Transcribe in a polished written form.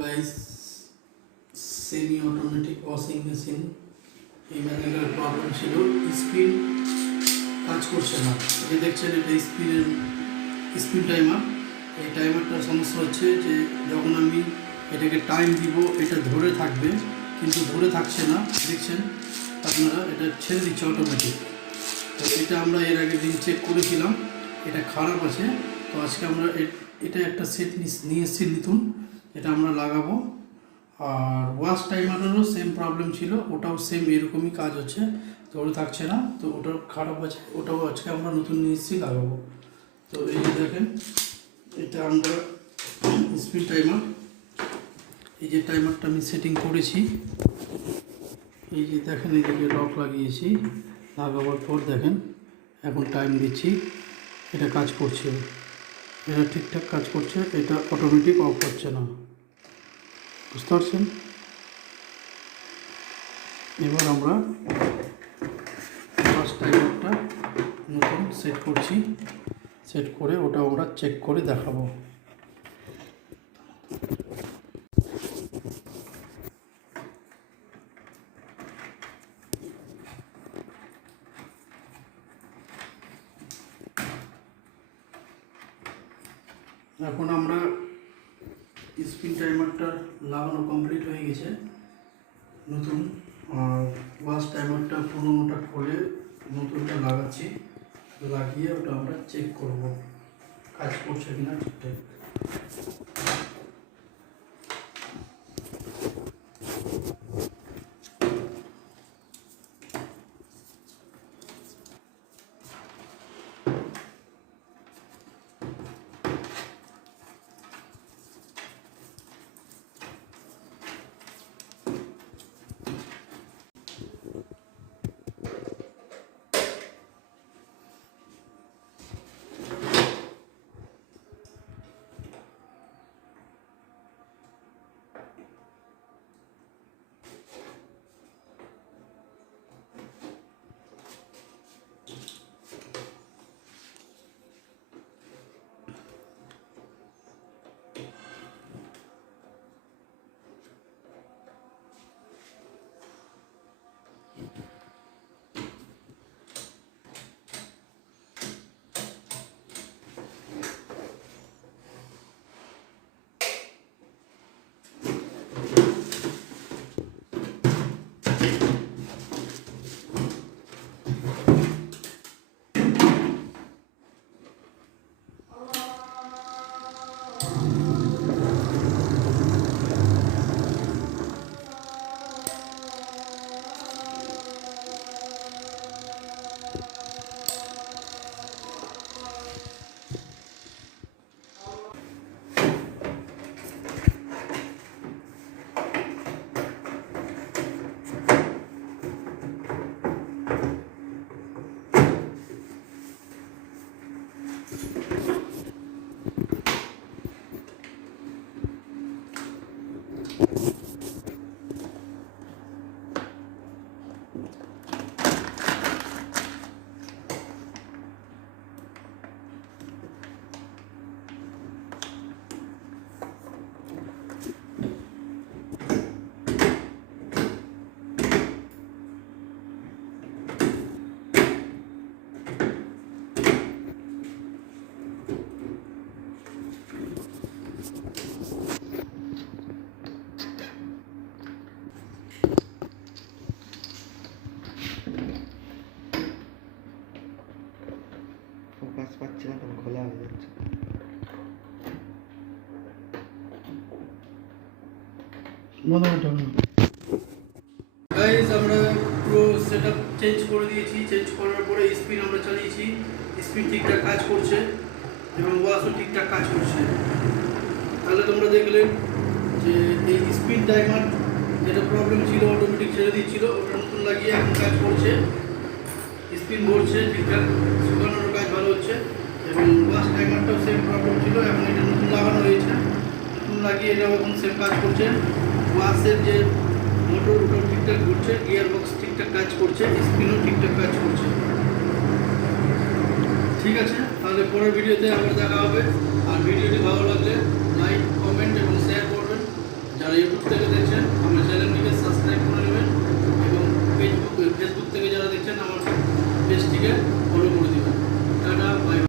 Guys, semi automatic washing machine এই ম্যানুয়ালের problem ছিল, speed কাজ করছে না। এই দেখছেন, এটা স্পিড টাইমার। এই টাইমারটার সমস্যা হচ্ছে যে যখন আমি এটাকে টাইম দিব এটা ধরে থাকবে, কিন্তু ধরে থাকছে না। দেখছেন আপনারা, এটা ছেড়ে দিচ্ছে অটোমেটিক। তো এটা আমরা এর আগের দিন চেক করেছিলাম, এটা খারাপ আছে। তো আজকে আমরা এটা একটা সেট নিয়ে এসেছি নতুন, এটা আমরা লাগাবো। আর ওয়াশ টাইমারেরও সেম প্রবলেম ছিল, ওটাও সেম এরকমই কাজ হচ্ছে, ধরে থাকছে না। তো ওটাও খারাপ আছে, ওটাও আজকে আমরা নতুন নিয়ে এসেছি, লাগাবো। তো এই যে দেখেন, এটা আমরা স্পিড টাইমার, এই যে টাইমারটা আমি সেটিং করেছি, এই যে দেখেন এদিকে লক লাগিয়েছি, লাগাবার পর দেখেন এখন টাইম দিচ্ছি, এটা কাজ করছে, এটা ঠিকঠাক কাজ করছে, এটা অটোমেটিক অফ হচ্ছে না, বুঝতে পারছেন। এবার আমরা ফার্স্ট টাইমারটা নতুন সেট করছি, সেট করে ওটা আমরা চেক করে দেখাবো। এখন আমরা স্পিন টাইমারটা লাগানো কমপ্লিট হয়ে গেছে নতুন, আর ওয়াশ টাইমারটা পুরোনোটা খুলে নতুনটা লাগাচ্ছি, লাগিয়ে ওটা আমরা চেক করব কাজ করছে কিনা ঠিকঠাক। ফোকাস পাচ্ছে না, তখন খোলা হয়ে যাচ্ছে। গাইস, আমরা পুরো সেটআপ চেঞ্জ করে দিয়েছি, চেঞ্জ করার পরে স্পিড আমরা চালিয়েছি, স্পিড ঠিকঠাক কাজ করছে এবং ওয়াশও ঠিকঠাক কাজ করছে। তাহলে তোমরা দেখলেন যে এই স্পিড টাইমার যেটা প্রবলেম ছিল, অটোমেটিক ছেড়ে দিচ্ছিল, ওটা নতুন লাগিয়ে এখন কাজ করছে, স্পিন ঘুরছে ঠিকঠাক, শুকানোর কাজ ভালো হচ্ছে। এবং ওয়াশ টাইমারটাও সেম প্রবলেম ছিল, এখন এটা নতুন লাগানো হয়েছে, নতুন লাগিয়ে এটাও এখন সেম কাজ করছে। ওয়াশের যে মোটর ওটাও ঠিকঠাক ঘুরছে, গিয়ার বক্স ঠিকঠাক কাজ করছে, স্পিনও ঠিকঠাক কাজ করছে। ঠিক আছে, তাহলে পরের ভিডিওতে আবার দেখা হবে। আর ভিডিওটি ভালো লাগলে লাইক, কমেন্ট এবং শেয়ার করবেন। যারা ইউটিউব থেকে দেখছেন আমার চ্যানেলটিকে সাবস্ক্রাইব করে নেবেন এবং ফেসবুক থেকে যারা দেখছেন আমার পেজটিকে